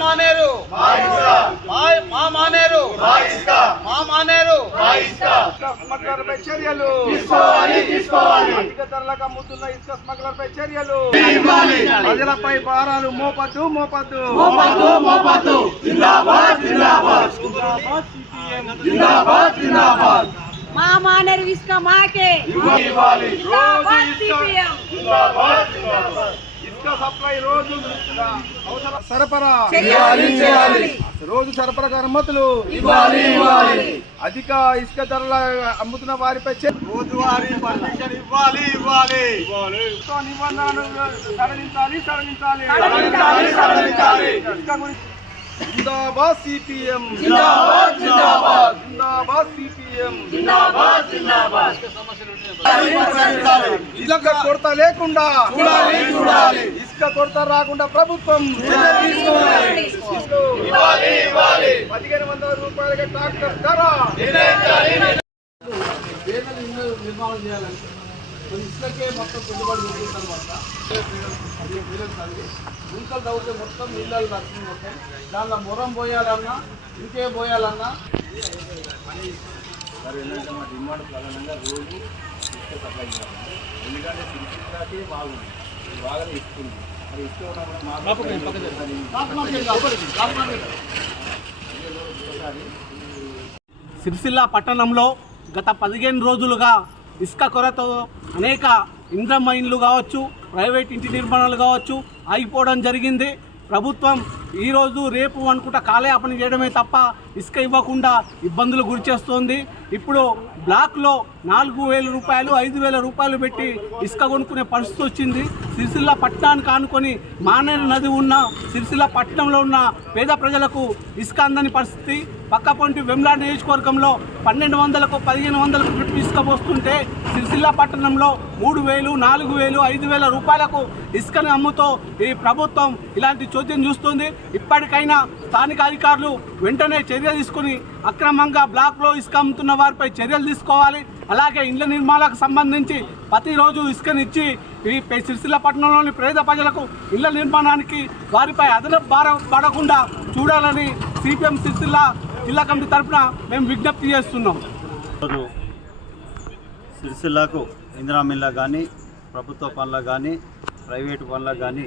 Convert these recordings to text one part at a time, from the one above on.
మానేరు స్మగ్లర్పై చర్యలు అధిక ధరలకు అమ్ముతున్న ఇసుక స్మగ్లర్పై చర్యలు ప్రజలపై భారాలు మోపద్దు మానేరు ఇసుక మాకే సప్లై రోజు సరఫరా రోజు సరఫరా అనుమతులు అధిక ఇసుక ధరల అమ్ముతున్న వారిపై రోజువారీ పర్మిషన్ ఇవ్వాలి నిబంధనలు సడలించాలి ఇసుక గురించి జిందాబాద్ సిపిఎం ఇసుక కొరత లేకుండా ఇసుక కొరత రాకుండా ప్రభుత్వం 1500 రూపాయలకి ట్రాక్టర్ ధర నిర్మాణం చేయాలంటే ఇసుకకే మొత్తం పెట్టుబడి పెట్టిన తర్వాత గుంతలు తవ్వితే మొత్తం నీళ్ళు కట్టుకుని మొత్తం దానిలో మొరం పోయాలన్నా ఇంకే పోయాలన్నా ఏంటంటే మా డిమాండ్ ప్రధానంగా రోజు ఇసుక సప్లై చేయాలి. ఎందుకంటే సిరిసిల్లకి బాగుంది, బాగానే ఇస్తుంది. మరి ఇసుక సిరిసిల్ల పట్టణంలో గత 15 రోజులుగా ఇసుక కొరతో అనేక ఇంద్ర మైన్లు కావచ్చు, ప్రైవేట్ ఇంటి నిర్మాణాలు కావచ్చు ఆగిపోవడం జరిగింది. ప్రభుత్వం ఈరోజు రేపు అనుకుంటా కాలయాపన చేయడమే తప్ప ఇసుక ఇవ్వకుండా ఇబ్బందులు గురిచేస్తోంది. ఇప్పుడు బ్లాక్లో 4,000 రూపాయలు 5,000 రూపాయలు పెట్టి ఇసుక కొనుక్కునే పరిస్థితి వచ్చింది. సిరిసిల్ల పట్టణానికి ఆనుకొని మానేరు నది ఉన్న సిరిసిల్ల పట్టణంలో ఉన్న పేద ప్రజలకు ఇసుక అందని పరిస్థితి. పక్కపొంటి వెమ్లాడ్ నియోజకవర్గంలో 1,200కు 1,500కు ట్రిప్ ఇసుక పోస్తుంటే సిరిసిల్ల పట్టణంలో 3,000 4,000 5,000 రూపాయలకు ఇసుకను అమ్ముతూ ఈ ప్రభుత్వం ఇలాంటి చోద్యం చూస్తుంది. ఇప్పటికైనా స్థానిక అధికారులు వెంటనే చర్య తీసుకుని అక్రమంగా బ్లాక్లో ఇసుక అమ్ముతున్న వారిపై చర్యలు తీసుకోవాలి. అలాగే ఇళ్ల నిర్మాణాలకు సంబంధించి ప్రతిరోజు ఇసుకనిచ్చి ఈ సిరిసిల్ల పట్టణంలోని పేద ప్రజలకు ఇళ్ల నిర్మాణానికి వారిపై అదనపు భారం పడకుండా చూడాలని సిపిఎం సిరిసిల్ల జిల్లా కమిటీ తరఫున మేము విజ్ఞప్తి చేస్తున్నాం. సిరిసిల్లకు ఇందిరా మిల్ల కానీ ప్రభుత్వ పనులకు కానీ ప్రైవేటు పనులకు కానీ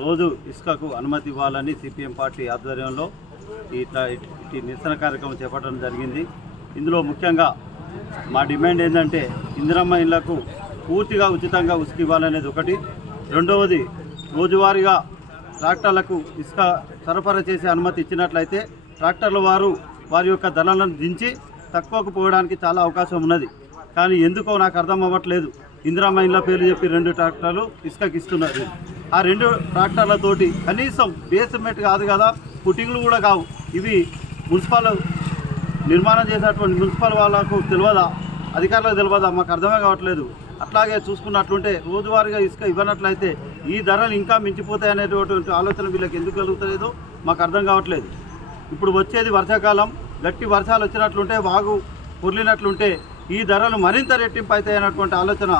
రోజు ఇసుకకు అనుమతి ఇవ్వాలని సిపిఎం పార్టీ ఆధ్వర్యంలో ఈ నిరసన కార్యక్రమం చేపట్టడం జరిగింది. ఇందులో ముఖ్యంగా మా డిమాండ్ ఏంటంటే ఇందిరమ్మ ఇళ్లకు పూర్తిగా ఉచితంగా ఇసుక ఇవ్వాలనేది ఒకటి. రెండవది, రోజువారీగా ట్రాక్టర్లకు ఇసుక సరఫరా చేసే అనుమతి ఇచ్చినట్లయితే ట్రాక్టర్ల వారి యొక్క ధరలను దించి తక్కువకు పోవడానికి చాలా అవకాశం ఉన్నది. కానీ ఎందుకో నాకు అర్థం అవ్వట్లేదు. ఇందిరమ్మ ఇళ్ళ పేరు చెప్పి 2 ట్రాక్టర్లు ఇసుకకి ఇస్తున్నారు. ఆ 2 ట్రాక్టర్లతోటి కనీసం బేస్మెంట్ కాదు కదా, పుట్టింగ్లు కూడా కావు. ఇవి మున్సిపల్ నిర్మాణం చేసేటువంటి మున్సిపల్ వాళ్ళకు తెలియదా, అధికారులకు తెలియదా, మాకు అర్థమే కావట్లేదు. అట్లాగే చూసుకున్నట్లుంటే రోజువారీగా ఇసుక ఇవ్వనట్లయితే ఈ ధరలు ఇంకా మించిపోతాయి అనేటువంటి ఆలోచన వీళ్ళకి ఎందుకు కలుగుతలేదో మాకు అర్థం కావట్లేదు. ఇప్పుడు వచ్చేది వర్షాకాలం, గట్టి వర్షాలు వచ్చినట్లుంటే, వాగు పొర్లినట్లుంటే ఈ ధరలు మరింత రెట్టింపు అవుతాయి అన్నటువంటి ఆలోచన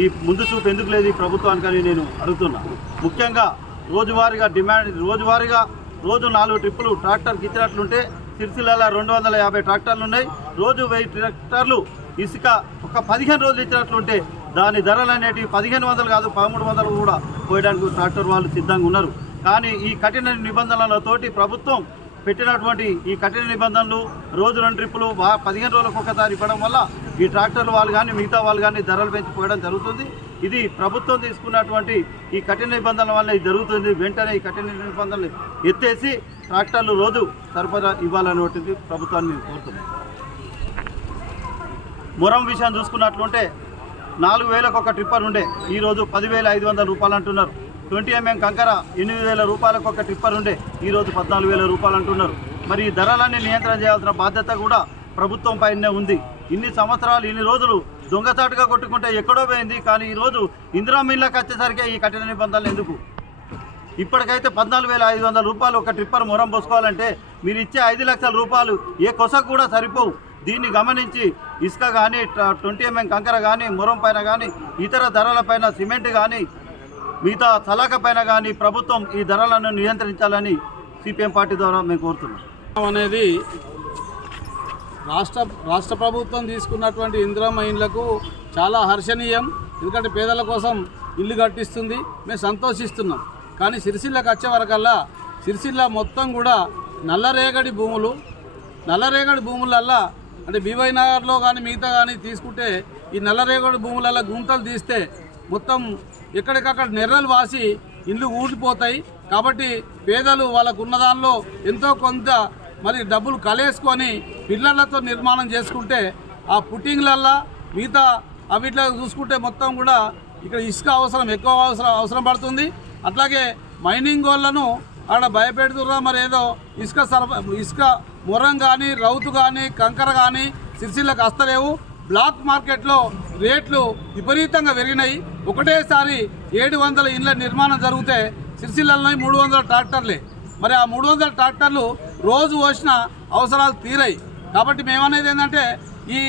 ఈ ముందు చూపు ఎందుకు లేదు ఈ ప్రభుత్వానికని నేను అడుగుతున్నా. ముఖ్యంగా రోజువారీగా రోజు 4 ట్రిప్పులు ట్రాక్టర్కి ఇచ్చినట్లుంటే సిరిసిల్లలో 250 ట్రాక్టర్లు ఉన్నాయి. రోజు 1000 ట్రాక్టర్లు ఇసుక ఒక 15 రోజులు ఇచ్చినట్లుంటే దాని ధరలు అనేటివి 1500 కాదు 1300 కూడా పోయడానికి ట్రాక్టర్ వాళ్ళు సిద్ధంగా ఉన్నారు. కానీ ఈ కఠిన నిబంధనలతోటి ప్రభుత్వం పెట్టినటువంటి ఈ కఠిన నిబంధనలు రోజు 2 ట్రిప్పులు 15 రోజులకు ఒకసారి ఇవ్వడం వల్ల ఈ ట్రాక్టర్లు వాళ్ళు కానీ మిగతా వాళ్ళు కానీ ధరలు పెంచిపోయడం జరుగుతుంది. ఇది ప్రభుత్వం తీసుకున్నటువంటి ఈ కఠిన నిబంధనల వల్ల ఇది జరుగుతుంది. వెంటనే ఈ కఠిన నిబంధనలు ఎత్తేసి ట్రాక్టర్లు రోజు సరఫరా ఇవ్వాలనేటువంటిది ప్రభుత్వాన్ని కోరుతుంది. మొరం విషయం చూసుకున్నట్లుంటే 4,000కు ఒక ట్రిప్పర్ ఉండే ఈరోజు 10,500 రూపాయలు అంటున్నారు. 20 mm కంకర 8,000 రూపాయలకు ఒక ట్రిప్పర్ ఉండే ఈరోజు 14,000 రూపాయలు అంటున్నారు. మరి ఈ ధరలన్నీ నియంత్రణ చేయాల్సిన బాధ్యత కూడా ప్రభుత్వం పైనే ఉంది. ఇన్ని సంవత్సరాలు ఇన్ని రోజులు దొంగచాటుగా కొట్టుకుంటే ఎక్కడో పోయింది. కానీ ఈరోజు ఇందిరా మిల్లకు వచ్చేసరికి ఈ కఠిన నిబంధనలు ఎందుకు? ఇప్పటికైతే 14,500 రూపాయలు ఒక ట్రిప్పర్ మొరం పోసుకోవాలంటే మీరు ఇచ్చే 5 లక్షల రూపాయలు ఏ కొసకు కూడా సరిపోవు. దీన్ని గమనించి ఇసుక కానీ 20 mm కంకర కానీ మొరం పైన కానీ ఇతర ధరల పైన సిమెంట్ కానీ మిగతా సలాక పైన కానీ ప్రభుత్వం ఈ ధరలను నియంత్రించాలని సిపిఎం పార్టీ ద్వారా మేము కోరుతున్నాం. అనేది రాష్ట్ర ప్రభుత్వం తీసుకున్నటువంటి ఇందిరమ్మ ఇండ్లకు చాలా హర్షణీయం. ఎందుకంటే పేదల కోసం ఇల్లు కట్టిస్తుంది, మేము సంతోషిస్తున్నాం. కానీ సిరిసిల్లకి వచ్చే వరకల్లా సిరిసిల్ల మొత్తం కూడా నల్లరేగడి భూములల్లా అంటే బీవై నగర్లో కానీ మిగతా కానీ తీసుకుంటే ఈ నల్లరేగడి భూములల్లా గుంతలు తీస్తే మొత్తం ఎక్కడికక్కడ నెర్రలు వాసి ఇల్లు ఊడిపోతాయి. కాబట్టి పేదలు వాళ్ళకు ఉన్న దానిలో ఎంతో కొంత మరి డబ్బులు కలేసుకొని పిల్లలతో నిర్మాణం చేసుకుంటే ఆ పుట్టింగ్లల్లా మిగతా అవిట్లో చూసుకుంటే మొత్తం కూడా ఇక్కడ ఇసుక ఎక్కువ అవసరం పడుతుంది. అట్లాగే మైనింగ్ వాళ్ళను అక్కడ భయపెడుతుర్రా మరి ఏదో ఇసుక మొరం కానీ రౌతు కానీ కంకర కానీ సిరిసిల్లకు వస్తలేవు. బ్లాక్ మార్కెట్లో రేట్లు విపరీతంగా పెరిగినాయి. ఒకటేసారి 700 ఇండ్ల నిర్మాణం జరిగితే సిరిసిల్లలో 300 ట్రాక్టర్లే. మరి ఆ 300 ట్రాక్టర్లు రోజు వచ్చిన అవసరాలు తీరాయి. కాబట్టి మేమనేది ఏంటంటే ఈ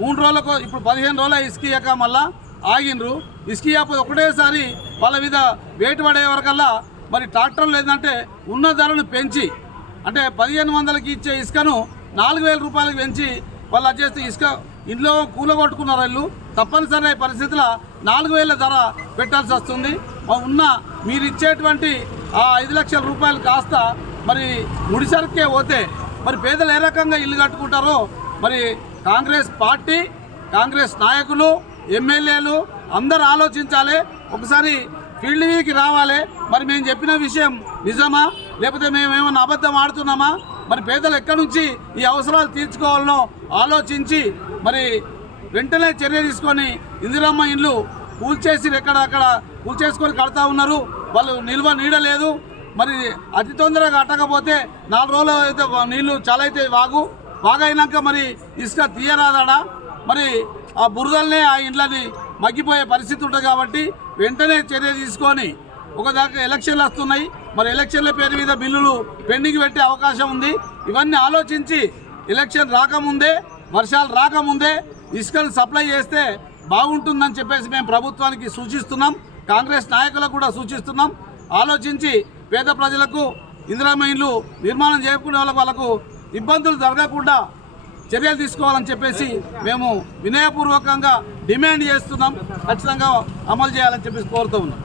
3 రోజులకు ఇప్పుడు 15 రోజుల ఇసుక మళ్ళా ఆగినరు. ఇసుక ఒకటేసారి వాళ్ళ మీద వేటు పడే వరకల్లా మరి ట్రాక్టర్లు ఏంటంటే ఉన్న ధరను పెంచి అంటే 1500కి ఇచ్చే ఇసుకను 4000 రూపాయలకు పెంచి వాళ్ళు వచ్చేస్తే ఇసుక ఇంట్లో కూలగొట్టుకున్నారు. వాళ్ళు తప్పనిసరి పరిస్థితుల్లో 4000 ధర పెట్టాల్సి వస్తుంది. ఉన్న మీరు ఇచ్చేటువంటి ఆ 5 లక్షల రూపాయలు కాస్త మరి ముడిసరికే పోతే మరి పేదలు ఏ రకంగా ఇల్లు కట్టుకుంటారో మరి కాంగ్రెస్ పార్టీ, కాంగ్రెస్ నాయకులు, ఎమ్మెల్యేలు అందరూ ఆలోచించాలి. ఒకసారి ఫీల్డ్ వీకి రావాలి. మరి మేము చెప్పిన విషయం నిజమా లేకపోతే మేమేమన్నా అబద్ధం ఆడుతున్నామా? మరి పేదలు ఎక్కడి నుంచి ఈ అవసరాలు తీర్చుకోవాలనో ఆలోచించి మరి వెంటనే చర్య తీసుకొని ఇందిరమ్మ ఇండ్లు కూల్చేసి ఎక్కడక్కడ కూల్చేసుకొని కడతా ఉన్నారు. వాళ్ళు నిల్వ నీడలేదు. మరి అతి తొందరగా కట్టకపోతే 4 రోజులు అయితే నీళ్లు చాలా అయితే వాగైనాక మరి ఇసుక తీయరాదాడా? మరి ఆ బురదలనే ఆ ఇండ్లని మగ్గిపోయే పరిస్థితి ఉంటుంది. కాబట్టి వెంటనే చర్య తీసుకొని ఒకదాకా ఎలక్షన్లు వస్తున్నాయి. మరి ఎలక్షన్ల పేరు మీద బిల్లులు పెండింగ్ పెట్టే అవకాశం ఉంది. ఇవన్నీ ఆలోచించి ఎలక్షన్ రాకముందే, వర్షాలు రాకముందే ఇసుకను సప్లై చేస్తే బాగుంటుందని చెప్పేసి మేము ప్రభుత్వానికి సూచిస్తున్నాం. కాంగ్రెస్ నాయకులకు కూడా సూచిస్తున్నాం. ఆలోచించి పేద ప్రజలకు ఇందిరమ్మ ఇండ్లు నిర్మాణం చేయకుండా వాళ్ళకు ఇబ్బందులు జరగకుండా చర్యలు తీసుకోవాలని చెప్పేసి మేము వినయపూర్వకంగా డిమాండ్ చేస్తున్నాం. ఖచ్చితంగా అమలు చేయాలని చెప్పేసి కోరుతూ ఉన్నాం.